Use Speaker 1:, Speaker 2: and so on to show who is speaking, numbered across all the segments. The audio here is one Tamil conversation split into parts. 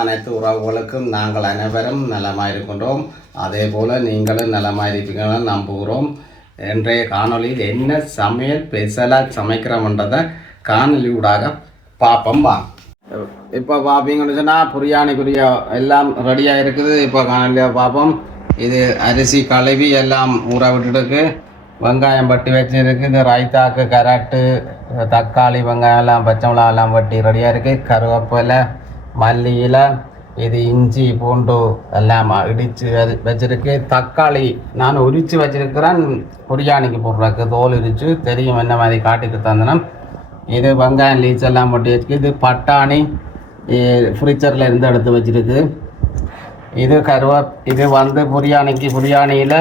Speaker 1: அனைத்து உறவுகளுக்கும் நாங்கள் அனைவரும் நலமாக இருக்கின்றோம் அதே போல் நீங்களும் நலமாக இருப்பீங்கன்னு நம்புகிறோம். இன்றைய காணொலியில் என்ன சமையல் ஸ்பெஷலாக சமைக்கிறோம்ன்றதை காணொலியூடாக பார்ப்போம். வாங்க இப்போ பார்ப்பீங்கன்னு சொன்னால் பிரியாணிக்குரிய எல்லாம் ரெடியாக இருக்குது. இப்போ காணொலியாக பார்ப்போம். இது அரிசி கழுவி எல்லாம் ஊற விட்டுருக்கு வெங்காயம் பட்டி வச்சுருக்கு. இந்த ரைத்தாக்கு கராட்டு தக்காளி வெங்காயம் எல்லாம் பச்சை மிளகாலாம் பட்டி ரெடியாக இருக்குது கருவேப்பிலை மல்லியில் இது இஞ்சி பூண்டு எல்லாம் இடித்து வச்சிருக்கு. தக்காளி நான் உரித்து வச்சிருக்கிறேன். பிரியாணிக்கு போடுறதுக்கு தோல் உரித்து தெரியும் என்ன மாதிரி காட்டிக்கு தந்தனம். இது வெங்காயம் லீச் எல்லாம் போட்டு வச்சுக்கு இது பட்டாணி ஃப்ரிச்சரில் இருந்து எடுத்து வச்சிருக்கு. இது கருவா இது வந்து பிரியாணிக்கு பிரியாணியில்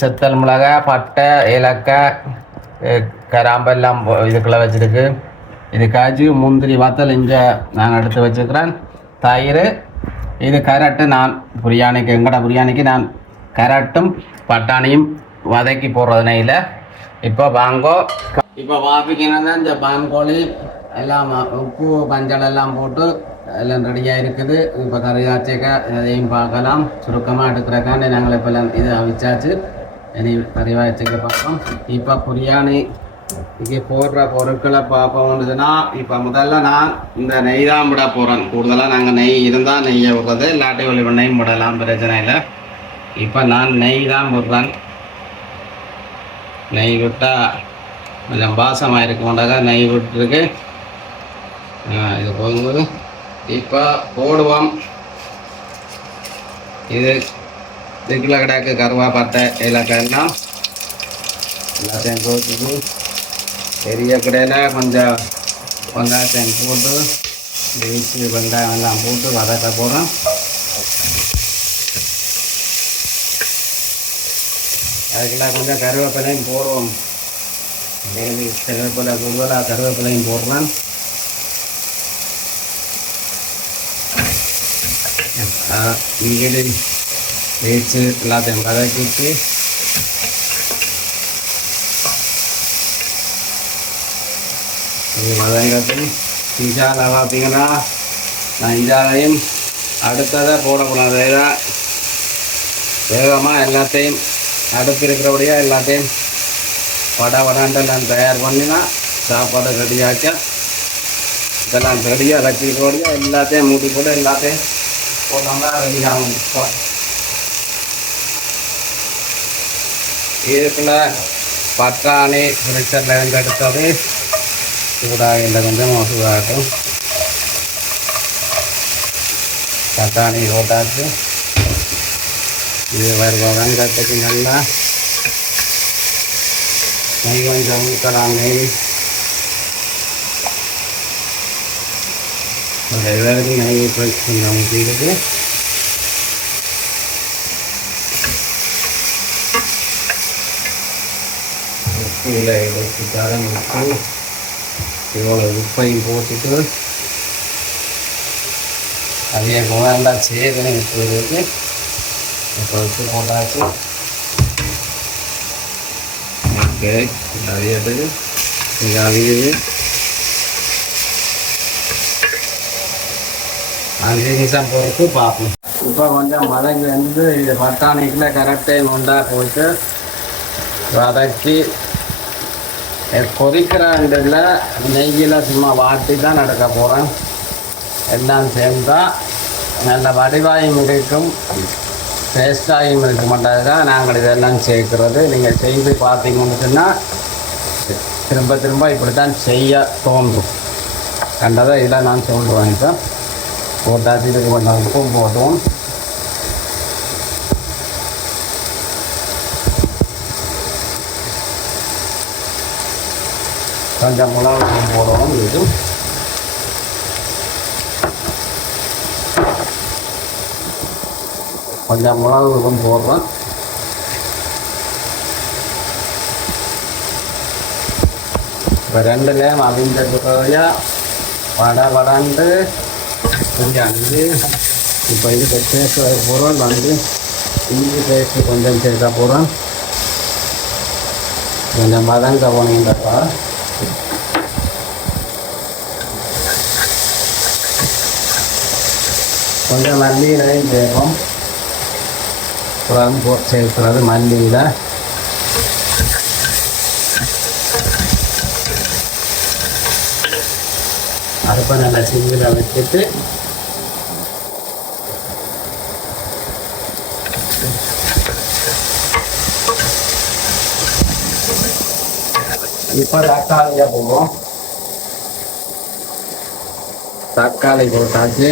Speaker 1: செத்தல் மிளகாய் பட்டை ஏலக்காய் கராம்பெல்லாம் இதுக்குள்ளே வச்சுருக்கு. இது காஜு முந்திரி வாத்தல் இங்கே நான் எடுத்து வச்சுக்கிறேன். தயிர் இது கரட்டு நான் பிரியாணிக்கு எங்கட பிரியாணிக்கு நான் கரட்டும் பட்டாணியும் வதக்கி போடுறதுனையில் இப்போ பாங்கோ இப்போ வாப்பிக்கணும்னா இந்த பான்கோழி எல்லாம் உப்பு மஞ்சள் எல்லாம் போட்டு எல்லாம் ரெடியாக இருக்குது. இப்போ கறி காய்ச்சிக்க அதையும் பார்க்கலாம். சுருக்கமாக எடுக்கிறக்காண்டி நாங்கள் இப்போ எல்லாம் இது அவிச்சாச்சு. இனி கறி பார்ப்போம். இப்போ பிரியாணி இங்கே போடுற பொருட்களை பார்ப்போம்னுதுன்னா இப்போ முதல்ல நான் இந்த நெய் தான் விட போகிறேன் கூடுதலாக நாங்கள் நெய் இருந்தால் நெய்யை விடுறது இல்லாட்டி ஒளி நெய் விடலாம் பிரச்சனை இல்லை. இப்போ நான் நெய் தான் விடுறேன் நெய் விட்டால் கொஞ்சம் பாசமாக இருக்கும்டாக நெய் விட்டுருக்கு. இது போகும்போது இப்போ போடுவோம். இது இதுக்குள்ள கிடக்கு கருவாப்பட்டை இலக்கெல்லாம் எல்லாத்தையும் போட்டுட்டு பெரிய கடையில் கொஞ்சம் வெங்காயத்தையும் போட்டு வீச்சு வெங்காயம் எல்லாம் போட்டு வதக்க போகிறோம் அதுக்கெல்லாம் கொஞ்சம் கருவேப்பிலையும் போடுவோம். டெய்லி கருவேப்பிலை கூடுதலாக கருவேப்பிலையும் போடுறேன் இங்கே வீச்சு எல்லாத்தையும் வதக்கிட்டு வதங்கட்டும் இஞ்சால பார்த்தீங்கன்னா நான் இஞ்சாலையும் அடுத்ததை போடக்கூடாது ஏதா வேகமாக எல்லாத்தையும் அடுப்பு இருக்கிறபடியாக எல்லாத்தையும் வடை வடாண்ட நான் தயார் பண்ணினா சாப்பாடு ரெடியாக்க இதெல்லாம் ரெடியாக வச்சுக்கிறபடியா எல்லாத்தையும் மூடி போட்டு எல்லாத்தையும் போட்டோம்னா ரெடி ஆகும் இதுக்குள்ள பட்டாணி ஃப்ரிட்ஜரில் எடுத்தது சூடாக இல்லை கொஞ்சம் சூடாகட்டும் பட்டாணி போட்டாச்சு இது வருவ வெங்காயத்துக்கு நல்லா நெய் கொஞ்சம் ஊற்றலாம் நெய் எல்லாருக்கும் நெய் ஊற்றி கொஞ்சம் ஊற்றிடுது உப்பு இல்லை உப்பு தரம் உப்பு இவ்வளோ உப்பையும் போட்டுட்டு அதே குணாண்டா சேதனை உப்பு இருக்கு இப்போ உப்பு போட்டாச்சு ஓகே நிறைய பேர் இங்கே அவியுது அஞ்சு நிமிஷம் பொறுத்து பார்ப்போம் இப்போ கொஞ்சம் மதங்கி வந்து இது பட்டாணிக்குள்ள கரெக்டாக உண்டா போட்டு வதக்கி கொதிக்கிறாண்டில் நெய்யில் சும்மா வாட்டி தான் நடக்க போகிறேன் எல்லாம் சேர்ந்தால் நல்ல வடிவாயும் இருக்கும் டேஸ்டாயும் இருக்க தான் நாங்கள் இதெல்லாம் சேர்க்கிறது. நீங்கள் செய்து பார்த்தீங்கன்னு சொன்னால் திரும்ப திரும்ப இப்படி தான் செய்ய தோன்றும். கண்டதை இதெல்லாம் நான் சொல்லுவேன் இப்போ போட்டாச்சு இதுக்கு கொஞ்சம் உப்பும் போட்டுவோம் கொஞ்சம் மிளகு போடுவோம் இது கொஞ்சம் மிளகு போடுறோம் இப்போ ரெண்டு நேரம் அவிஞ்ச பிறகு வடை வடண்டு கொஞ்சம் அஞ்சு இப்போ இது பேஸ்ட் போகிறோம் வந்து இஞ்சி பேஸ்ட்டு கொஞ்சம் சேர்க்க போகிறோம் கொஞ்சம் மதங்க போனீங்கப்பா கொஞ்சம் மல்லியிலையும் சேர்ப்போம். அப்புறம் போ- சேர்க்கிறது மல்லியில் அடுப்பை நல்லா சிங்கில் வச்சுட்டு இப்போ தக்காளியாக போவோம் தக்காளி போட்டாச்சு.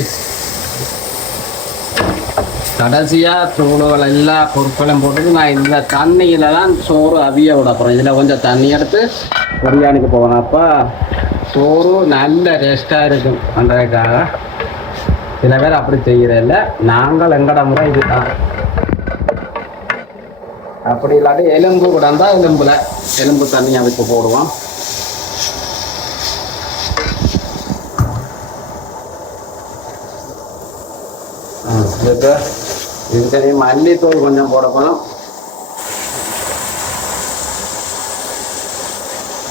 Speaker 1: கடைசியாக தூளுகள் எல்லா பொருட்களும் போட்டு நான் இந்த தண்ணியில் தான் சோறு அவிய விட போகிறேன் இதில் கொஞ்சம் தண்ணி எடுத்து பிரியாணிக்கு போகணும். அப்போ சோறு நல்ல டேஸ்ட்டாக இருக்கும். பண்ணுறதுக்காக சில பேர் அப்படி செய்கிறதில்ல நாங்கள் எங்கட முறை இதுதான். அப்படி இல்லாட்டி எலும்பு விடாம இருந்தால் எலும்பில் எலும்பு தண்ணி அதுக்கு போடுவோம். ம், இதுக்கு இதுக்கு நீ மல்லித்தூள் கொஞ்சம் போடணும்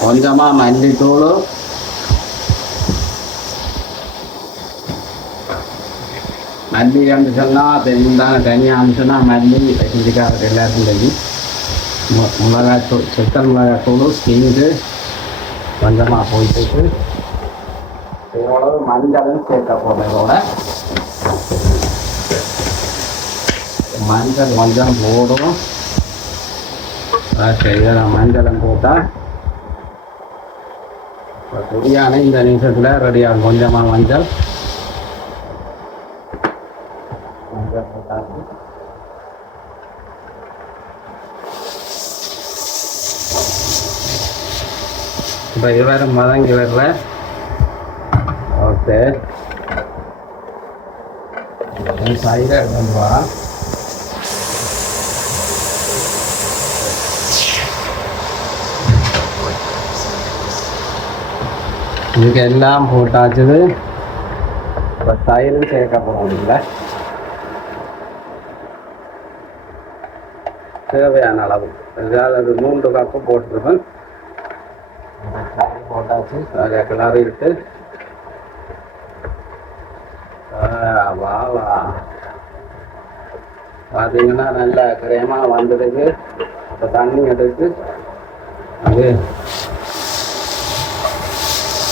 Speaker 1: கொஞ்சமா மல்லித்தூள் மல்லி அமிச்சோம்னா தெரிஞ்சுதான தனியாக அமிச்சோம்னா மல்லி செஞ்சுக்காரருக்கு எல்லாருக்கும் தெரியும். மு- மிளகாத்தூள் சிக்கன் மிளகாத்தூள் ஸ்டீங்கு கொஞ்சமாக போயிட்டு இவ்வளவு மஞ்சளும் சேர்க்க போகிறதோட இதோட மஞ்சள் கொஞ்சம் போடும். ஓகே இதில் மஞ்சளும் போட்டால். இப்போ பிரியாணி இந்த நிமிஷத்தில் ரெடியாகும் கொஞ்சமாக மஞ்சள். மஞ்சள் போட்டாச்சு. இப்போ இவர் மதங்கி வரல ஓகே சைடாக எடுத்துட்டு இதுக்கு எல்லாம் போட்டாச்சுது. இப்போ தயிரும் சேர்க்க போகிறோம் இல்லை தேவையான அளவு. அதாவது ஒரு மூன்று கப்பு போட்டுருக்கேன் தயிர் போட்டாச்சு. அதை கிளறி விட்டு வா வா. பார்த்தீங்கன்னா நல்ல கிரேமாக வந்ததுக்கு இப்போ தண்ணி எடுத்து அது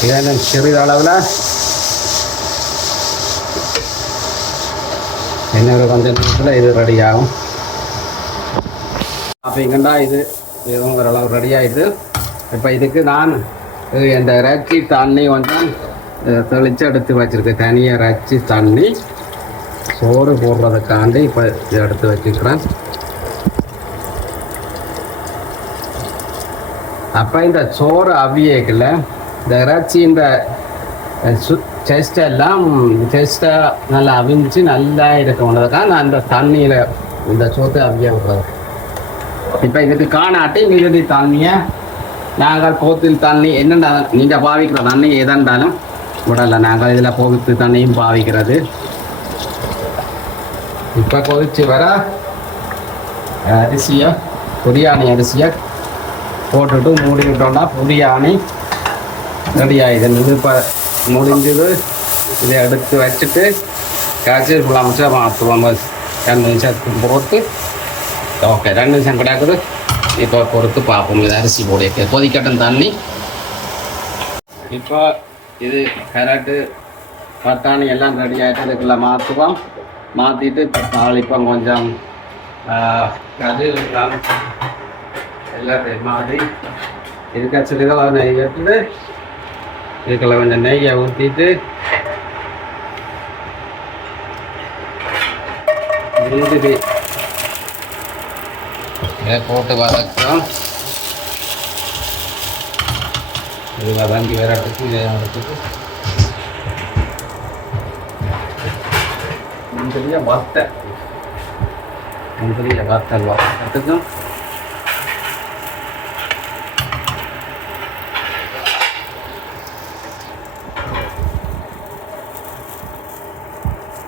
Speaker 1: இதெல்லாம் சிறிது அளவில் இன்னொரு கொஞ்சம் நேரத்தில் இது ரெடி ஆகும். அப்படிங்கன்னா இது. இதுவும் ஓரளவு ரெடி ஆகிடுது இப்போ இதுக்கு நான் இந்த ரச்சி தண்ணி கொஞ்சம் தெளித்து தெளிச்சு எடுத்து வச்சிருக்கேன் தனியாக ரச்சி தண்ணி. சோறு போடுறதுக்காண்டி இப்போ இதை எடுத்து வச்சுக்கிறேன். அப்போ இந்த சோறு அவியக்கில் இந்த இறைச்சின்ற இந்த செஸ்ட் எல்லாம் செஸ்ட்டை நல்லா அவிஞ்சு நல்லா இருக்கணுன்றதுக்காக நான் இந்த தண்ணியில் இந்த சோத்தை அவிய விடுறது. இப்போ இதுக்கு காணாட்டி மிகுதி தண்ணியை நாங்கள் போத்தில் தண்ணி என்னென்ன நீங்கள் பாவிக்கிற தண்ணி எதென்றாலும் விடலை. நாங்கள் இதில் போத்து தண்ணியும் பாவிக்கிறது. இப்போ கொதிச்சு வர அரிசியை பிரியாணி அரிசியை போட்டுட்டு மூடி விட்டோம்னா பிரியாணி ரெடி ஆகிடுது இது இப்போ முடிஞ்சது இதை எடுத்து வச்சுட்டு காய்ச்சி ஃபுல்லாக வச்சு மாற்றுவோம் ரெண்டு நிமிஷத்துக்கு போட்டு ஓகே ரெண்டு நிமிஷம் கிடக்குது இப்போ பொறுத்து பார்ப்போம் இது அரிசி போடி கொதிக்கட்டும் தண்ணி இப்போ இது கரெக்டு பட்டாணி எல்லாம் ரெடி ஆகிட்டு இதுக்குள்ள மாற்றுவோம் மாற்றிட்டு தாளிப்போம் கொஞ்சம் அது எல்லாத்தையும் மாற்றி இதுக்கு சிறிதளவு நெய் கட்டுட்டு இதுக்குள்ள கொஞ்சம் நெய்யை ஊற்றிட்டு முந்திரி இதை போட்டு வதக்கிறோம். இது வதங்கி வரட்டுக்கு இதை எடுத்துட்டு முந்திரியை வத்த முந்திரியை வத்தல் வதக்கிறதுக்கும்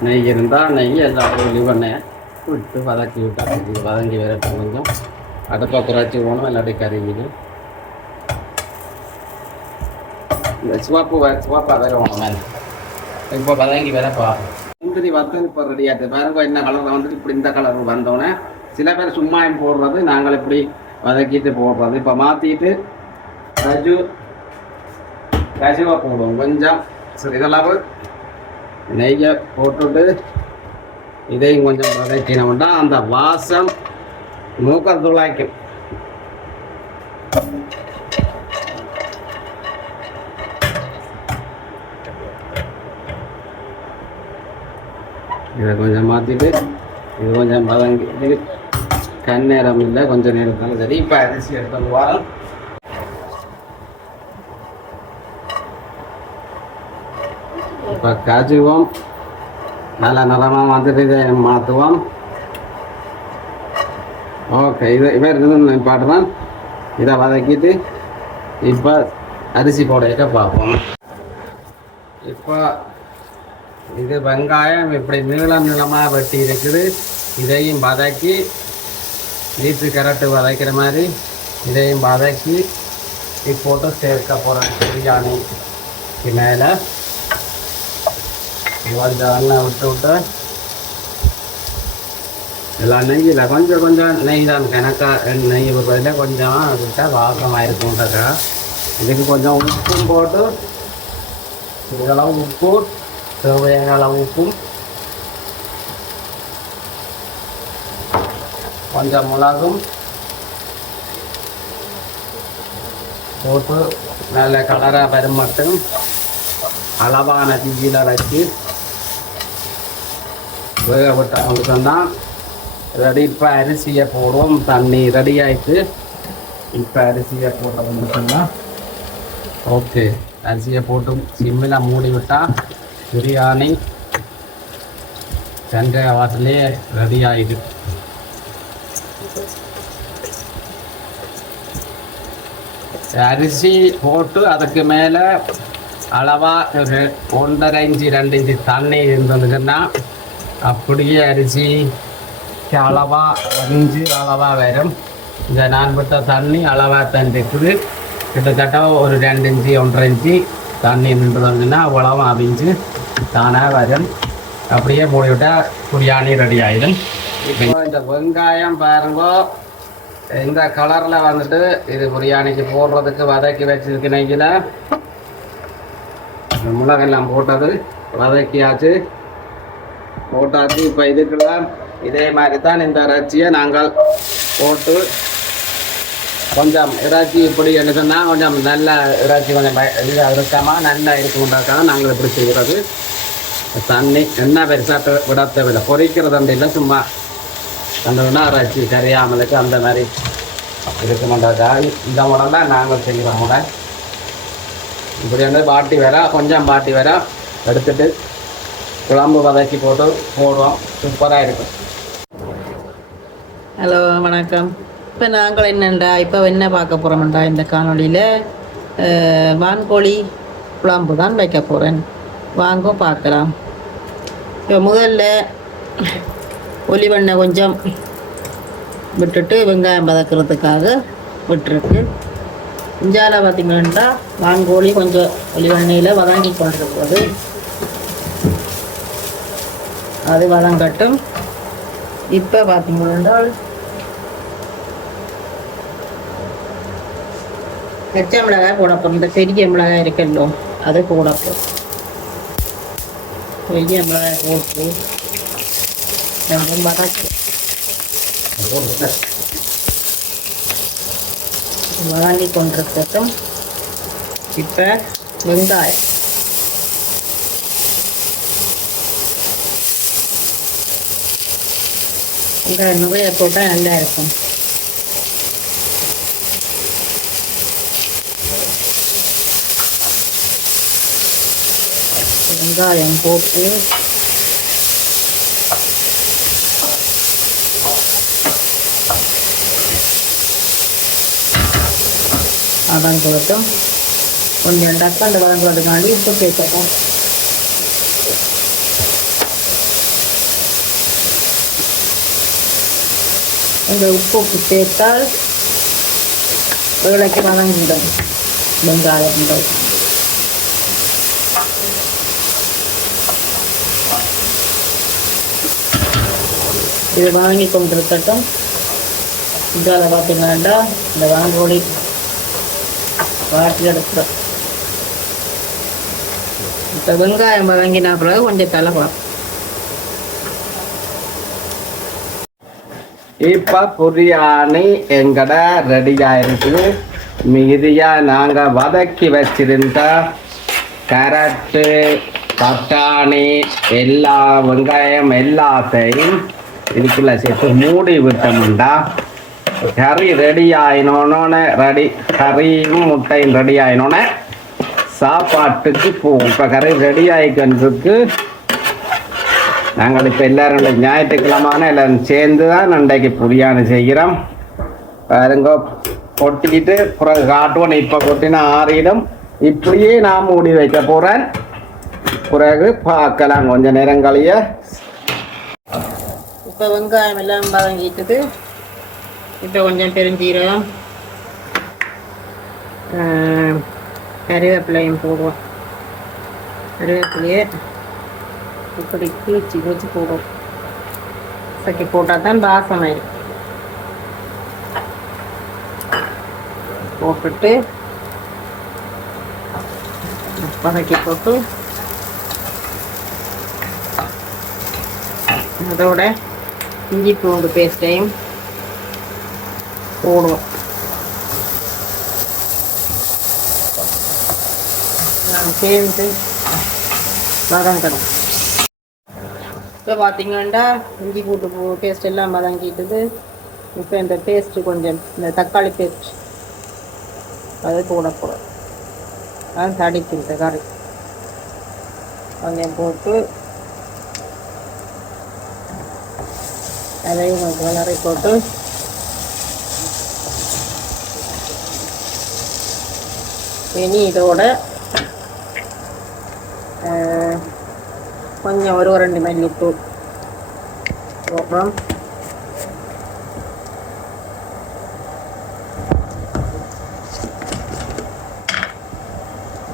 Speaker 1: நெய் இருந்தால் நெய் எல்லாம் லிவெண்ணெய் விட்டு வதக்கி விட்டாங்க வதங்கி வரட்டும் கொஞ்சம். அடுப்பை குறைச்சி போகணும் இல்லாட்டி கறிவிடும் இந்த சிவப்பு சிவப்பு வதக்க வேணும் மேலே. இப்போ வதங்கி வரப்பா முந்திரி வத்தல் இப்போ ரெடி ஆகுது பாருங்க என்ன கலர் வந்துட்டு இப்படி இந்த கலர் வந்தோடனே சில பேர் சும்மாயம் போடுறது? நாங்கள் இப்படி வதக்கிட்டு போடுறது. இப்போ மாற்றிட்டு கஜு கஜுவை போடுவோம். கொஞ்சம். இதெல்லாம் நெய்யை போட்டுட்டு இதையும் கொஞ்சம் வதக்கினோம்னா அந்த வாசம் மூக்க துளாய்க்கும் இதை கொஞ்சம் மாற்றிட்டு இது கொஞ்சம் வதங்கிட்டு கண் நேரம் இல்லை கொஞ்சம் நேரத்தாலும் சரி இப்போ அரிசி எடுத்து வாரம் இப்போ காஜுவோம். நல்ல நிறமாக வந்துட்டு இதை மாற்றுவோம் ஓகே இது இவன் இருந்து பாட்டுதான் இதை வதக்கிட்டு இப்போ அரிசி போடையிட்ட பார்ப்போம். இப்போ இது வெங்காயம் இப்படி நீளம் நீளமாக வெட்டி இருக்குது. இதையும் வதக்கி நீட்டு கரட்டு வதக்கிற மாதிரி இதையும் வதக்கி இப்போட்டு சேர்க்க போகிறேன் பிரியாணிக்கு மேலே. கொஞ்சம் எண்ணெய் விட்டு விட்டு எல்லாம் இல்லை கொஞ்சம் கொஞ்சம் நெய் தான். கணக்காக நெய் பதில் கொஞ்சம் விட்டால் வாசமாக இருக்கும்ன்றக்கா இதுக்கு கொஞ்சம் உப்பும் போட்டு இதெல்லாம் உப்பு தேவையான அளவு உப்பும் கொஞ்சம் மிளகும். போட்டு நல்ல கலராக வரும் மட்டும் அளவான தீயில் அரைச்சி வேகப்பட்ட விட்ட ரெடி இப்போ அரிசியை போடுவோம். தண்ணி ரெடி ஆயிட்டு இப்போ அரிசியை போட்டது மட்டும்தான் ஓகே அரிசியை போட்டு சிம்மில் மூடி விட்டால் பிரியாணி வெங்காய வாசலே ரெடி ஆயிடுது அரிசி போட்டு அதுக்கு மேலே அளவாக ஒரு ஒன்றரை இன்ச்சு ரெண்டு இன்ச்சு தண்ணி இருந்ததுன்னா அப்படியே அரிசி அளவாக அஞ்சு அளவாக வரும் இந்த நான் தண்ணி அளவாக தான் இருக்குது கிட்டத்தட்ட ஒரு ரெண்டு இன்ச்சு ஒன்றரை இன்ச்சு தண்ணி நின்றுதுன்னா அவ்வளவு அவிஞ்சு தானாக வரும். அப்படியே மூடி விட்டால் பிரியாணி ரெடி ஆயிடும். இப்போ இந்த வெங்காயம் பாருங்கோ. இந்த கலரில் வந்துட்டு இது பிரியாணிக்கு போடுறதுக்கு வதக்கி வச்சிருக்கீங்களா மிளகெல்லாம் போட்டது வதக்கியாச்சு. போட்டாச்சு இப்போ இதுக்கெல்லாம் இதே மாதிரி தான் இந்த இறைச்சியை நாங்கள் போட்டு கொஞ்சம் இறைச்சி இப்படி எழுதுனா கொஞ்சம் நல்ல இறைச்சி கொஞ்சம் பய- இருக்காமல் நல்லா இருக்கும்ன்றதுக்காக நாங்கள் இப்படி செய்கிறது. தண்ணி என்ன பெருசாக விட தேவையில்லை பொரிக்கிறது இல்லை சும்மா அந்த இறைச்சி கரியாமலுக்கு அந்த மாதிரி இருக்குமென்றதுக்காக இந்த முறைல நாங்கள் செய்கிறோம் முறை. இப்படி வந்து பாட்டி வர கொஞ்சம் பாட்டி வர எடுத்துட்டு குழம்பு வதக்கி போட்டு போடுவோம் சூப்பராக இருக்கும்.
Speaker 2: ஹலோ வணக்கம். இப்போ நாங்கள் என்னண்டா? இப்போ என்ன பார்க்க போகிறோம்டா இந்த காணொலியில் வான்கோழி குழம்பு தான் வைக்க போகிறேன் வாங்கும் பார்க்கலாம். இப்போ முதல்ல ஒலிவெண்ணெய் கொஞ்சம் விட்டுட்டு வெங்காயம் வதக்கிறதுக்காக விட்டுருக்கு. இஞ்சால பார்த்தீங்கன்னா வான்கோழி கொஞ்சம் ஒலிவெண்ணெயில் வதங்கி கொண்டிருக்கிறது. அது வதங்கட்டும் இப்போ பார்த்தீங்கன்னா பச்சை மிளகாய் போட போகிறோம் இந்த பெரிய மிளகாய் இருக்குல்லோ அது போட போகிறோம் பெரிய மிளகாய் போட்டு ரொம்ப வதக்கு வதங்கி கொண்டிருக்கட்டும் இப்போ வெங்காயம். வெங்காயம் நிறைய போட்டால் நல்லா இருக்கும். வெங்காயம் போட்டு வதங்கட்டும் கொஞ்சம் டக்கு அந்த வதங்குறதுக்காண்டி உப்பு சேர்த்துப்போம் இந்த உப்பு சேர்த்தால் வேலைக்கு வணங்கிடும் வெங்காயம் இது வாங்கி கொண்டிருக்கட்டும் இதால் பார்த்தீங்கன்னா இந்த வாங்கோடி வாட்டி எடுக்கிறோம் இப்போ வெங்காயம் வழங்கினா பிறகு கொஞ்சம் தலை பார்ப்போம்
Speaker 1: இப்போ பிரியாணி எங்கட ரெடியாக இருக்குது மீதியாக நாங்கள் வதக்கி வச்சிருந்த கேரட்டு பட்டாணி எல்லா வெங்காயம் எல்லாத்தையும் இதுக்குள்ளே சேர்த்து மூடி விட்டோம்டா. கறி ரெடி ஆயினோன்னு ரெடி கறியும் முட்டையும் ரெடி ஆயினோன்னே சாப்பாட்டுக்கு போகும் இப்போ கறி ரெடி ஆகிக்கிறதுக்கு நாங்கள் இப்போ எல்லாரும் இந்த ஞாயிற்றுக்கிழமான எல்லாரும் சேர்ந்து தான் அன்றைக்கு புரியாணி செய்கிறோம். பாருங்க கொட்டிக்கிட்டு பிறகு காட்டுவோம். இப்போ கொட்டினா ஆறிடும் இப்படியே நான் மூடி வைக்க போகிறேன் பிறகு பார்க்கலாம். கொஞ்சம் நேரம் கழிய.
Speaker 2: இப்போ வெங்காயம் எல்லாம் வதங்கிட்டுது. இப்போ கொஞ்சம் பெருஞ்சீரகம் கருவேப்பிலையும் போடுவோம். கருவேப்பிலையே இப்படி கிழிச்சி கிழிச்சி போடுவோம் சக்கி போட்டால் தான் வாசம் ஆயிடும் போட்டுட்டு வதக்கி போட்டு அதோட இஞ்சி பூண்டு பேஸ்ட்டையும் போடுவோம். சேர்ந்து வதங்கணும். இப்போ பார்த்தீங்கன்னா இஞ்சி கூட்டு பூ பேஸ்ட் எல்லாம் வதங்கிட்டது. இப்போ இந்த பேஸ்ட்டு கொஞ்சம் இந்த தக்காளி பேஸ்ட் அது கூட போகிறோம் அது தடிக்கிறது இந்த கறி. கொஞ்சம் போட்டு அதையும் கொஞ்சம் வளரை போட்டு இனி இதோட கொஞ்சம் ஒரு ரெண்டு மல்லித்தூள் போடுறோம்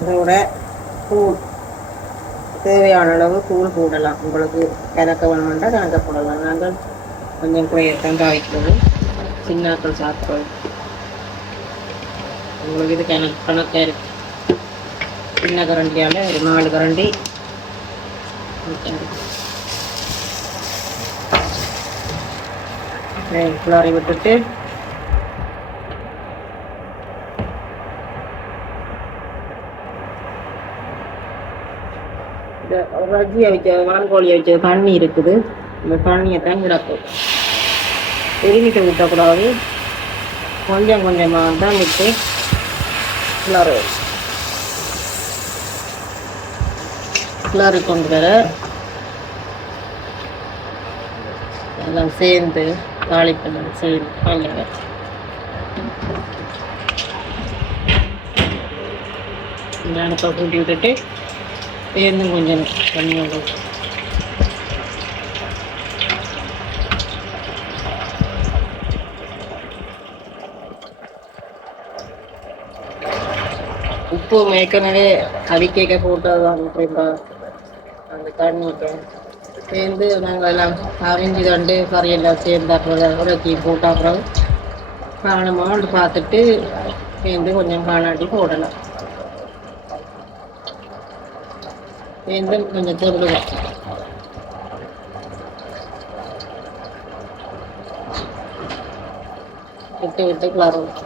Speaker 2: இதோட தூள். தேவையான அளவு தூள் போடலாம். உங்களுக்கு கணக்க வேணுமெண்டா கணக்க போடலாம். நாங்கள் கொஞ்சம் குறையத்தான் பாவிக்கிறது சின்னாக்கள் சாப்பிடுறது உங்களுக்கு இது கணக்கு கணக்காக இருக்குது சின்ன கரண்டியால் ஒரு நாலு கரண்டி கிளறி விட்டுட்டு இந்த ரஜியை வச்ச வான்கோழியை வச்ச தண்ணி இருக்குது இந்த தண்ணியை தான் விடக்கும் திரும்பிட்டு விட்டக்கூடாது கொஞ்சம் கொஞ்சமாக தான் விட்டு கிளறு கிளறு கொண்டு வர எல்லாம் சேர்ந்து தாளிப்பெல்லாம் சேர்ந்து ஆண்டவர் இந்த அடுப்பை கூட்டி விட்டுட்டு சேர்ந்து கொஞ்சம் தண்ணி விடும் உப்பு ஏற்கனவே அடிக்க போட்டதான் அந்த தண்ணி தண்ணிக்கு சேர்ந்து நாங்கள் எல்லாம் அரிஞ்சு கண்டு கறியெல்லாம் சேர்ந்தாப்புல அப்புறம் உரக்கி போட்ட அப்புறம் காணமான்னு பார்த்துட்டு சேர்ந்து கொஞ்சம் காணாட்டி போடலாம். சேர்ந்து கொஞ்சம் தொடுவோம் விட்டு விட்டு கிளறுவோம்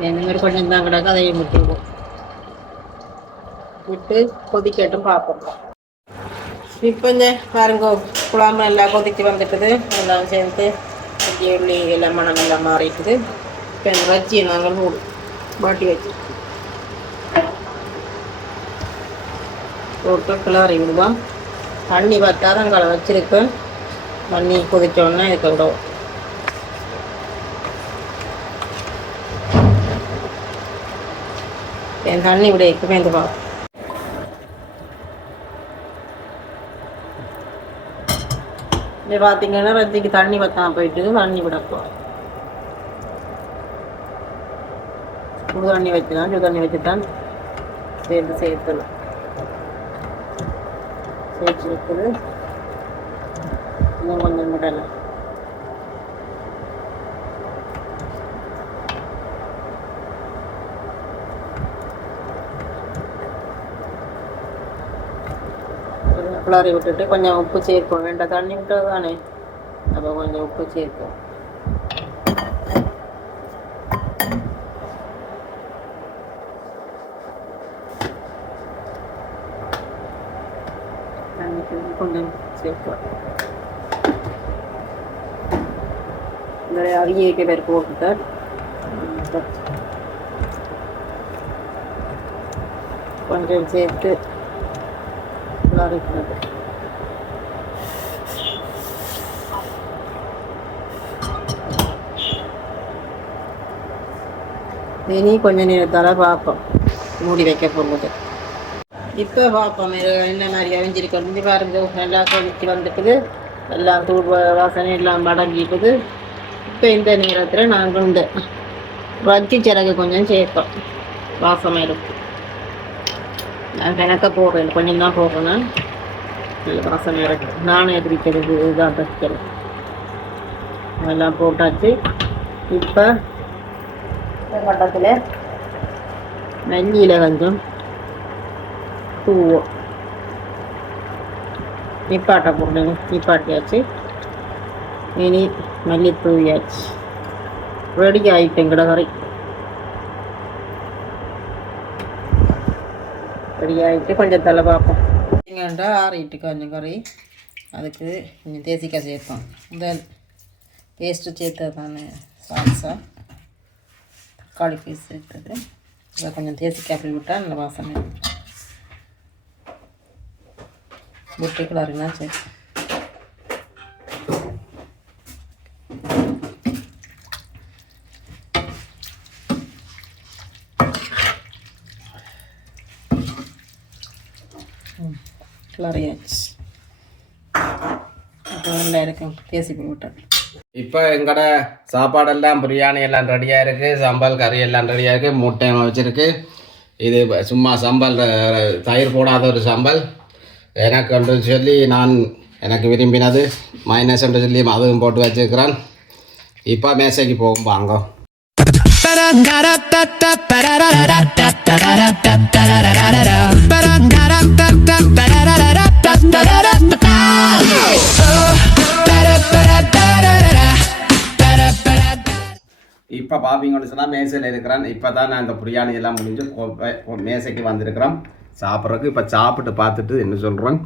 Speaker 2: இந்த மாதிரி கொஞ்சம் தான் கிடக்கு அதையும் விட்டுருவோம் விட்டு கொதிக்கட்டும் பார்ப்போம் இப்போ இந்த பாருங்க குழம்பு எல்லாம் கொதிச்சு வந்துட்டுது எல்லாம் சேர்த்து இஞ்சி உள்ளி எல்லாம் மனம் எல்லாம் மாறிட்டுது இப்போ இந்த வச்சியை நாங்கள் மூடு பாட்டி வச்சு போட்டு கிளறி விடுவோம் தண்ணி பத்தாதான் களை தண்ணி கொதித்தோடனே இதுக்கு விடுவோம் என் தண்ணி விட எப்பவுமே இந்த பார்ப்போம் இது பார்த்தீங்கன்னா ரத்திக்கு தண்ணி பத்தாம போயிட்டு தண்ணி விட சுடு தண்ணி வச்சுதான் சுடு தண்ணி வச்சுதான் சேர்த்து சேர்த்துலாம் சேர்த்து இருக்குது இன்னும் கொஞ்சம் விடலாம். கிளறி விட்டுட்டு கொஞ்சம் உப்பு சேர்ப்போம். வேண்டாம் தண்ணி விட்டது தானே. அப்போ கொஞ்சம் உப்பு சேர்ப்போம். கொஞ்சம் சேர்ப்போம். இந்த அவியேக்க பேர் போட்டுட்டார் கொஞ்சம் சேர்த்து இருக்கிறது இனி கொஞ்ச நேரத்தால் பார்ப்போம். மூடி வைக்க போகுது. இப்போ பார்ப்போம். என்ன மாதிரி அவிஞ்சிருக்கு வந்து பாருங்க. நல்லா கொதிச்சு வந்துக்குது எல்லாம் தூள் வாசனை எல்லாம் மடங்கிக்குது இப்போ இந்த நேரத்தில் நாங்கள் இந்த வச்சி சிறகு கொஞ்சம் சேர்ப்போம். வாசமாக இருக்கும். கணக்க போடுறேன். கொஞ்சம் தான் போடுறேன் நல்ல வாசனை இருக்கு. நானே பிரிக்கிறது இதுதான் பிரச்சனை அதெல்லாம் போட்டாச்சு. இப்போ கட்டத்தில் மல்லியில் கொஞ்சம் பூவும் நிப்பாட்ட போடுங்க நிப்பாட்டியாச்சு. இனி மல்லி தூவியாச்சு ரெடி ஆகிட்டு எங்கட கறி ரெடி ஆகிட்டு கொஞ்சம் தலை பார்ப்போம். எங்கண்டா ஆறிட்டு கொஞ்சம் குறை. அதுக்கு கொஞ்சம் தேசிக்காய் சேர்ப்போம். இந்த பேஸ்ட்டு சேர்த்தது தானே சால்சா தக்காளி பீஸ் சேர்த்தது. இதை கொஞ்சம் தேசிக்காய் அப்படி விட்டால் நல்ல வாசனை. இருக்கும். சரி. நல்லா இருக்கும் பேசி போட்டேன்
Speaker 1: இப்போ எங்கட சாப்பாடெல்லாம் பிரியாணி எல்லாம் ரெடியாக இருக்குது சம்பல் கறி எல்லாம் ரெடியாக இருக்குது முட்டையும் வச்சுருக்கு. இது சும்மா சம்பல் தயிர் போடாத ஒரு சம்பல். எனக்கு என்று சொல்லி நான் எனக்கு விரும்பினது மைனஸ் என்று சொல்லி அதுவும் போட்டு வச்சுருக்கிறேன். இப்போ மேசைக்கு போகும் வாங்க. இப்போ பார்ப்பீங்கன்னு சொன்னால் மேசையில் இருக்கிறேன். இப்போ தான் நான் இந்த பிரியாணி எல்லாம் முடிஞ்சு கொ- மேசைக்கு வந்திருக்கிறோம். சாப்பிட்றதுக்கு இப்போ சாப்பிட்டு பார்த்துட்டு என்ன சொல்கிறோம்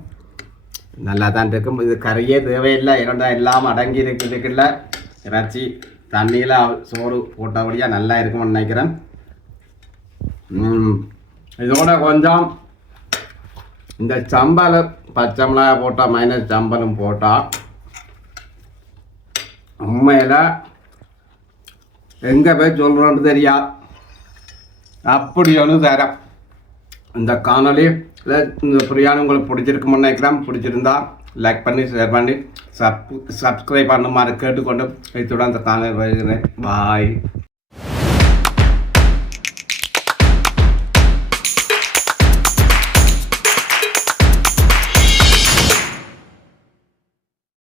Speaker 1: நல்லா தான் இருக்கும். இது கறியே தேவையில்லை. இரண்டாம் எல்லாம் அடங்கி இருக்குதுக்குள்ள இறைச்சி தண்ணியில் சோறு போட்டபடியாக நல்லா இருக்கும்னு நினைக்கிறேன். இதோட கொஞ்சம் இந்த சம்பலம் பச்சை மிளகாய் போட்டால் மைனஸ் சம்பலும் போட்டால் உண்மையில் எங்கே போய் சொல்கிறோன்னு தெரியா? அப்படி ஒன்று தரம் இந்த காணொலி இந்த பிரியாணி உங்களுக்கு பிடிச்சிருக்கும்னு நினைக்கிறேன். பிடிச்சிருந்தா லைக் பண்ணி ஷேர் பண்ணி சப் சப்ஸ்கிரைப் பண்ணுமாறு கேட்டுக்கொண்டு இத்துடன் இந்த காணொலி வருகிறேன் பாய்